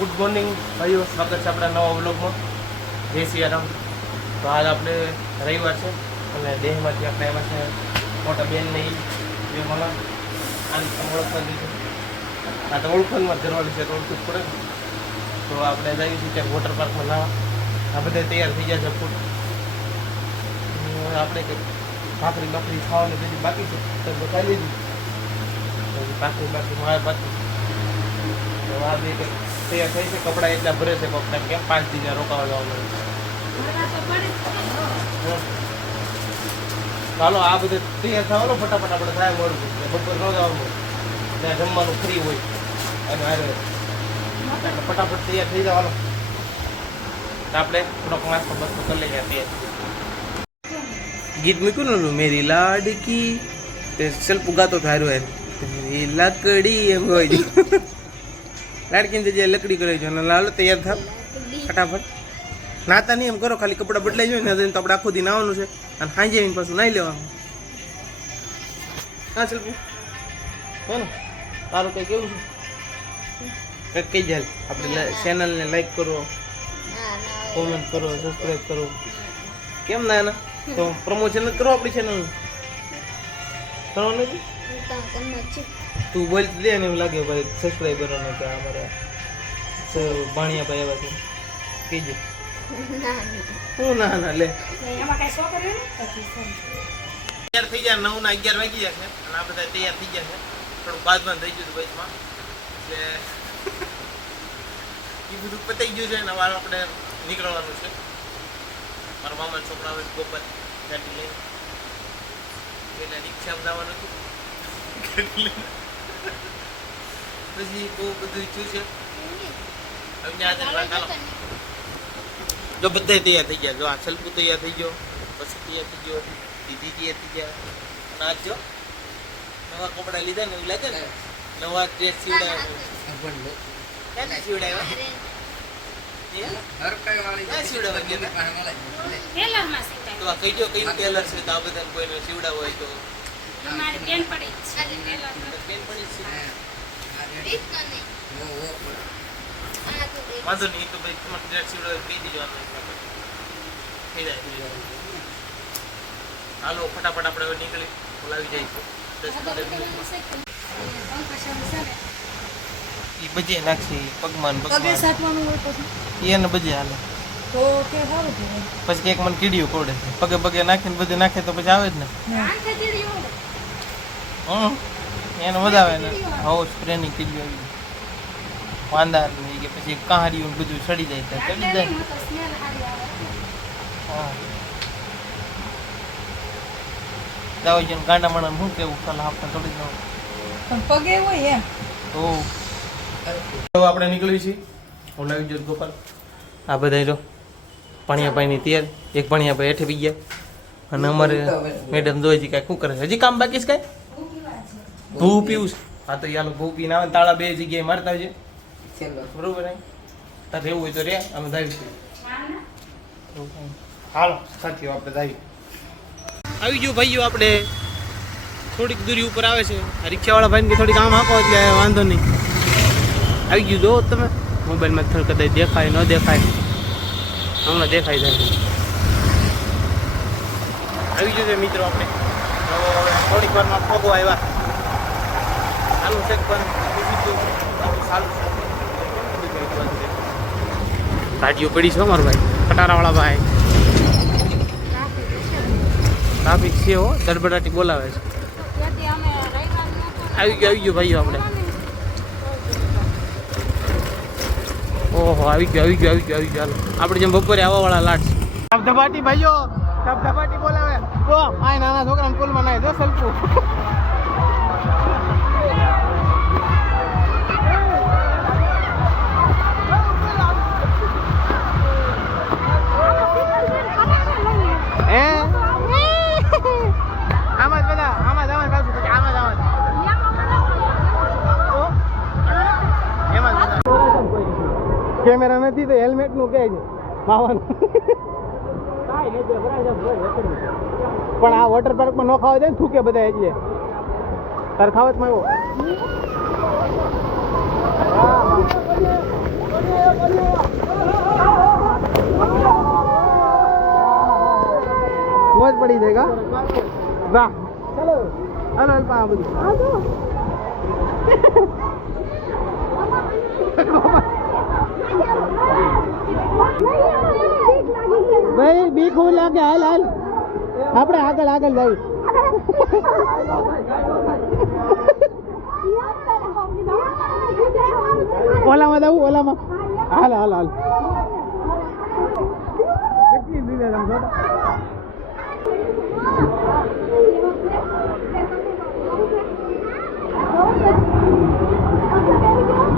Good morning ભાઈઓ, સ્વાગત છે આપણા નવા વ્લોગમાં. જય સિયારામ. તો આજ આપણે રવિવાર છે અને દેહમાંથી આપણે એમાં છે મોટા બેન નહીં જે મને આની તમે ઓળખવા દીધું. આ તો ઓળખવામાં કરવાની છે તો ઓળખવું જ પડે ને. તો આપણે જઈએ છીએ ત્યાં વોટર પાર્કમાં નાવા. આ બધા તૈયાર થઈ ગયા છે ફૂડ. આપણે કંઈક ભાખરી ખાવાની બધી બાકી છે તો ખાઈ લીધી. ભાખરી મારે બાકી. તો આ બે કંઈક તૈયાર થઈ છે. કપડાં એટલા ભરે છે કપડાં કેમ 5 દિવસ રોકાવા જવાનું. ચાલો આ બધે તૈયાર થવાનો ફટાફટ આપણે થાય મોડું બપોર ન જવાનું ત્યાં જમવાનું ફ્રી હોય અને હારે એટલે ફટાફટ તૈયાર થઈ જવાનું. આપણે થોડોક નાસ્તો બસ્તો કરી લઈએ તૈયાર. ગીત મૂક્યું ને મેરી લાડકી તે સેલ્ફ ગાતો થાર્યો એમ મેરી લકડી એમ હોય છે. લાડકીની જગ્યાએ લકડી કરે છે અને લાલો તૈયાર થાવ ફટાફટ. નાતા નહીં એમ કરો, ખાલી કપડાં બદલાઈ જાય ને તો આપણે આખો દી નાવાનું છે અને સાંજે આવીને પાછું નાહી લેવાનું. હા શિલ્પુ હે ને તારું કંઈ કેવું છે કંઈક કહી જાય. આપણે ચેનલને લાઈક કરો, કોમેન્ટ કરો, સબસ્ક્રાઈબ કરો. કેમ ના એના તો પ્રમોશન જ કરો આપણી ચેનલનું. કરવાનું નથી તું બોલતી દે ને એવું લાગે ભાઈ સબસ્ક્રાઈબરોને કે અમારા ભાણિયા ભાઈ એવા છે કીજે. હું ના લે તૈયાર થઈ ગયા. 9 ના 11 વાગી ગયા છે અને આ બધા તૈયાર થઈ ગયા છે. થોડું બાદમાં થઈ ગયું બસમાં એટલે એ બધું પતાઈ ગયું છે અને હવે આપણે નીકળવાનું છે. મારા મામા છોકરા આવે ગોપાલ ગાડી લઈને પેલા રિક્ષામાં જવાનું હતું પછી બહુ બધું ઈચ્છું છે. જો બધા તૈયાર થઈ ગયા. જો આ સલ્પુ તૈયાર થઈ ગયો, પછી તૈયાર થઈ ગયો, દીદી તૈયાર થઈ ગયા અને આજ જો નવા કપડા લીધા ને એવું લાગે ને નવા ડ્રેસ સીવડાવ્યા. તો આ કઈ દો કયું ટેલર છે તો આ બધા કોઈને સીવડાવ હોય તો વાંધો નહીં. તો ભાઈ તમારે ડ્રેસ સીવડાવ કહી દીધો થઈ જાય. હાલો ફટાફટ આપણે હવે નીકળી બોલાવી જાય છે. 10-15 મિનિટમાં એ બજે નાખી પગમાં એને બજે હાલે પછી કંઈક મને કીડીયું કોડે પગે પગે નાખીને બધું નાખે તો પછી આવે જ ને. એને વધાવે ને હવો સ્પ્રેની કીડીયું આવી વાંદા કે પછી કહાડીયું બધું સડી જાય તો ચડી જાય. હા જાવ છે ગાંડા માણા શું કેવું સલાહ આપતા થોડી જ પગે હોય એમ તો આપણે નીકળી છીએ. હું લાવી જો ગોપાલ આ બધા જો ભણિયાભાઈની તૈયાર. એક ભણિયાભાઈ હેઠે બી ગયા અને અમારે મેડમ જોઈ છે કાંઈ શું કરે છે. હજી કામ બાકી છે કાંઈ ભૂ પીવું છે. હા તો યાલો ભૂ પીને આવે તાળા 2 જગ્યાએ મારતા હોય છે બરોબર ને. તાર રહેવું હોય તો રે અમે જાવીશું. હાલો સાથીઓ આપણે જાવી આવી ગયું ભાઈઓ. આપણે થોડીક દૂરી ઉપર આવે છે. રિક્ષાવાળા ભાઈને કે થોડીક આમ આપો એટલે વાંધો નહીં. આવી ગયું જો તમે મોબાઈલમાં થોડું કદાચ દેખાય ન દેખાય હમણાં દેખાય જાય. આવી ગયું છે મિત્રો આપણે થોડીક વારમાં પગો આવ્યા. ચાલુ છે પણ સારું ગાડીઓ પડી છે અમારું ભાઈ ખટારાવાળા ભાઈ. ટ્રાફિક છે હો દડબડાટી બોલાવે છે. આવી ગયું ભાઈઓ આપણે. ઓહો આવી ગયું હાલો આપણે જેમ બપોરે આવવાવાળા લાટ છે. ધબધબાટી ભાઈઓ ધબધબાટી બોલાવે. ઓ આ નાના છોકરાને પુલમાં નાય જો સલ્પુ. કેમેરા નથી તો હેલ્મેટ નું કહે છે ખાવાનું. પણ આ વોટર પાર્કમાં ન ખાવા જાય ને થૂકે બધા એટલે તાર ખાવતમાં આવ્યો. પડી જાય વાહ ચલો હાલો અલ્પા આ બધું ભાઈ બીક હું લાગે હાલ હાલ આપણે આગળ આગળ જઈએ ઓલામાં જવું ઓલામાં હાલ હાલ હાલ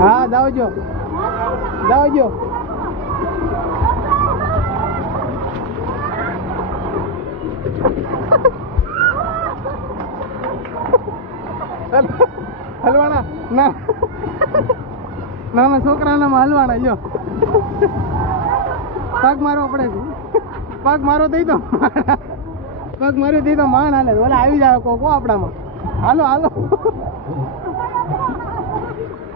હા દાવજો દાવજો હલવાના ના નાના છોકરાના હલવાના જો પગ મારવો પડે છે પગ મારો દઈ તો પગ માર્યો દઈ તો માણ હાલે ઓલા આવી જાય કો આપણામાં હાલો હાલો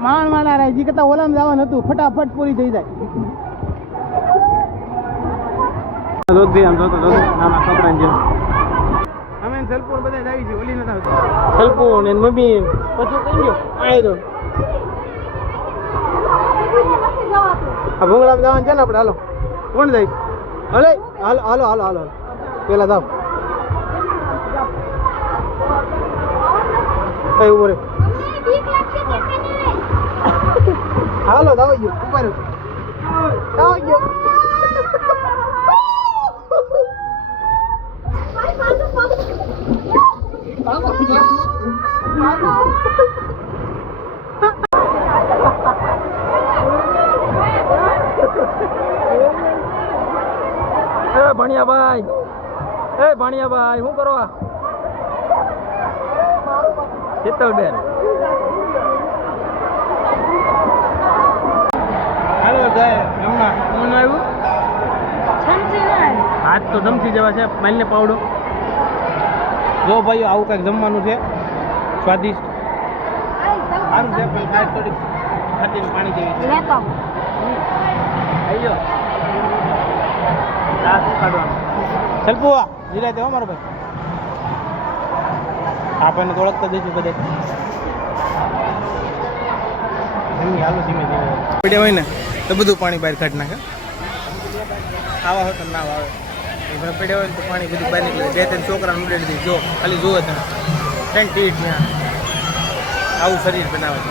માણ માણા રહે જી કરતા ઓલામાં જવાનું હતું ફટાફટ પૂરી થઈ જાય આમ જોતો નાના કપડા જેમ અમે સલપુર બધા જ આવી છે ઓલી નથી આવતી સલપુર ને મમ્મી પછી કઈ ગયો આયરો આ ભૂંગળામાં જવાનું છે ને આપણે હાલો કોણ જાય હલે હાલો હાલો હાલો હાલો પેલા જાવ કઈ ઉભો રે હાલો દાવ ગયો ઉપર દાવ ગયો ભણિયાભાઈ શું કરો શીતલબેન હાલો જાય હમણાં કોણ આવ્યું હાથ તો ધમસી જેવા છે માલને પાવડો જો ભાઈઓ આવું કંઈક જમવાનું છે સ્વાદિષ્ટ સારું છે પણ સાહેબ થોડીક ખાટીને પાણી જેવી છે આવી જાઓ કાઢવાનું સલપુઆ જીરા દેવા મારો ભાઈ આપણને તો ઓળખતા જઈશું બધા હાલો ધીમે ધીમે પડ્યા હોય ને તો બધું પાણી બહાર કાઢી નાખે આવા હોય તો ના આવે પડ્યા હોય ને તો પાણી બધું બહાર નીકળે બે ત્રણ છોકરાને ઉડાડી દે જો ખાલી જુઓ તમે ત્રણ ટીટ ત્યાં આવું શરીર બનાવે છે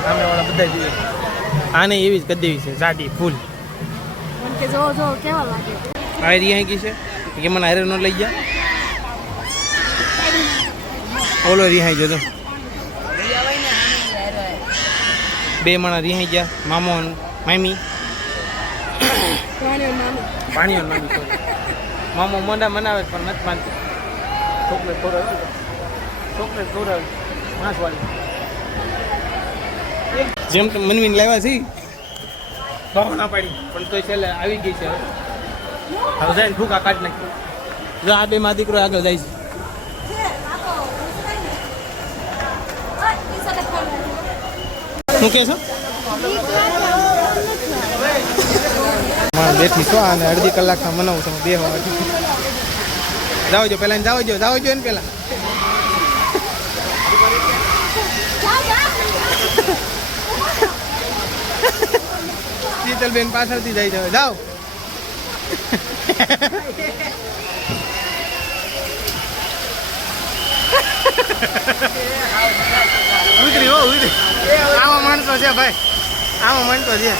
સામેવાળા બધા જોઈએ આને એવી જ કરી દેવી છે જાડી ફૂલ આ રિહાઈ ગઈ છે કે મને હારે ન લઈ ગયા ઓલો રિહાઈ ગયો તો બે માણા રિહાઈ ગયા મામો મામી પાણીઓ મામી મામો મોંડા મનાવે પણ નથી માનતી ચોકલેટ ખોરાવે વાંસવાળી જેમ તો મનવીને લાવ્યા છે ભાવ ના પાડી પણ તો છેલ્લે આવી ગઈ છે હવે જાય ને ફૂકા કાઢી નાખી જો આ બે માં દીકરો આગળ જાય છે શું કે છો બેઠી છો અને અડધી કલાકમાં મનાવું તમે બે જાઓ જો પેલા જાઓ જો ને પેલા શીતલબેન પાછળથી જાય છે જાઓ ઉતરી હો ઉતરી આવા માણસો છે ભાઈ આવા માણસો છે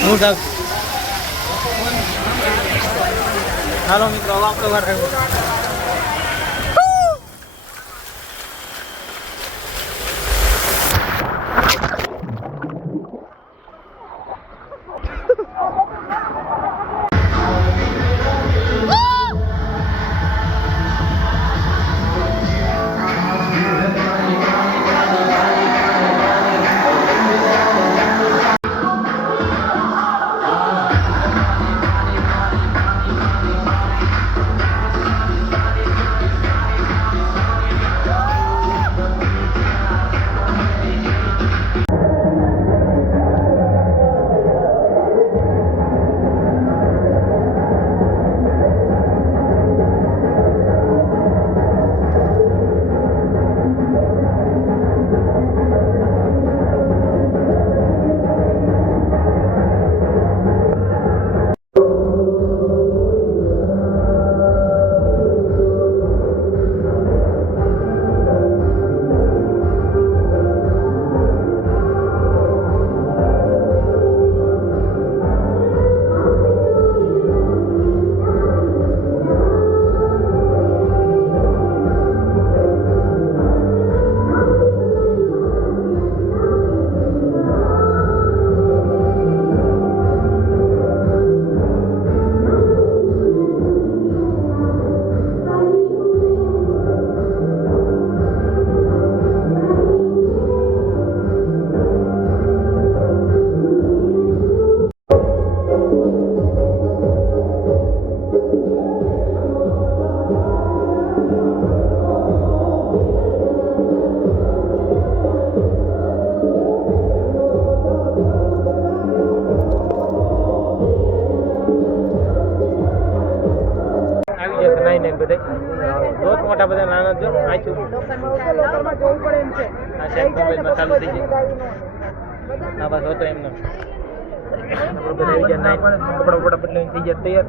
હું જાઉં હાલો મિત્રો આપણો વાર રહ્યો જો આચું આ સેટ મોબાઈલમાં ચાલુ થઈ જાય આ બસ હતો એમનો કપડા બપડા બદલાઈને થઈ ગયા તૈયાર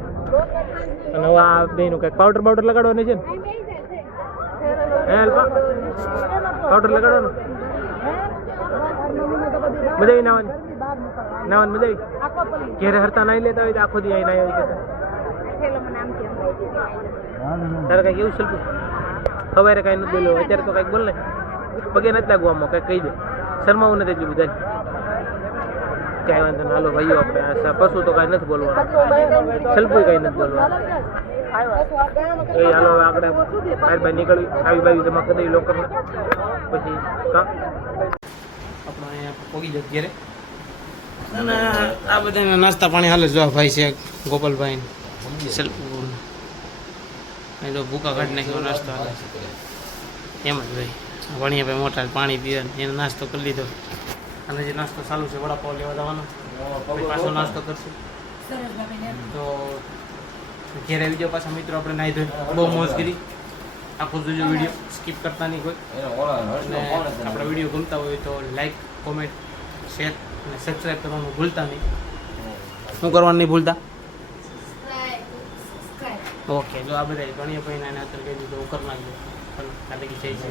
અને હવે આ બેનું કંઈક પાવડર લગાડવાનું છે ને હે અલ્પા પાવડર લગાડવાનું મજા આવી નાવાની મજા આવી ઘેરે હરતા નાઈ લેતા હોય તો આખો દી નાઈ હોય તારે કઈક એવું સલપું સવારે કઈ નથી બોલ્યો અત્યારે તો કઈક બોલ ને પગે નથી લાગવું આમાં કઈક કહી દે શરમાવું નથી એટલું બધા કઈ વાંધો ને હાલો ભાઈઓ આપણે પશુ તો કઈ નથી બોલવાનું સલપું કઈ નથી બોલવાનું હાલો આપણે બહાર નીકળવી આવી બાજુ જમા કરી દઈએ લોકર પછી આપણે અહીંયા પોગી જઈએ ઘેરે અને આ બધા નાસ્તા પાણી હાલે જો ભાઈ છે ગોપાલભાઈ સલપુર અહીં તો ભૂકા કાઢી નાખ્યો નાસ્તો હાલે એમ જ ભાઈ વણિયાભાઈ મોટા પાણી પીવે એનો નાસ્તો કરી લીધો અને જે નાસ્તો ચાલુ છે વડાપાવ લેવા જવાનો પાછો નાસ્તો કરશું તો ઘેરે આવી જાઓ પાછા મિત્રો આપણે નાહી ધોઈ બહુ મોજ કરી આખું જોજો વિડીયો સ્કીપ કરતા નહીં કોઈ અને આપણા વિડીયો ગમતા હોય તો લાઈક કોમેન્ટ શેર અને સબસ્ક્રાઈબ કરવાનું ભૂલતા નહીં શું કરવાનું નહીં ભૂલતા ઓકે જો આ બધા ગણ્યા ભાઈ અત્યારે કહી દીધું કરી નાખજો કાલે જઈ છે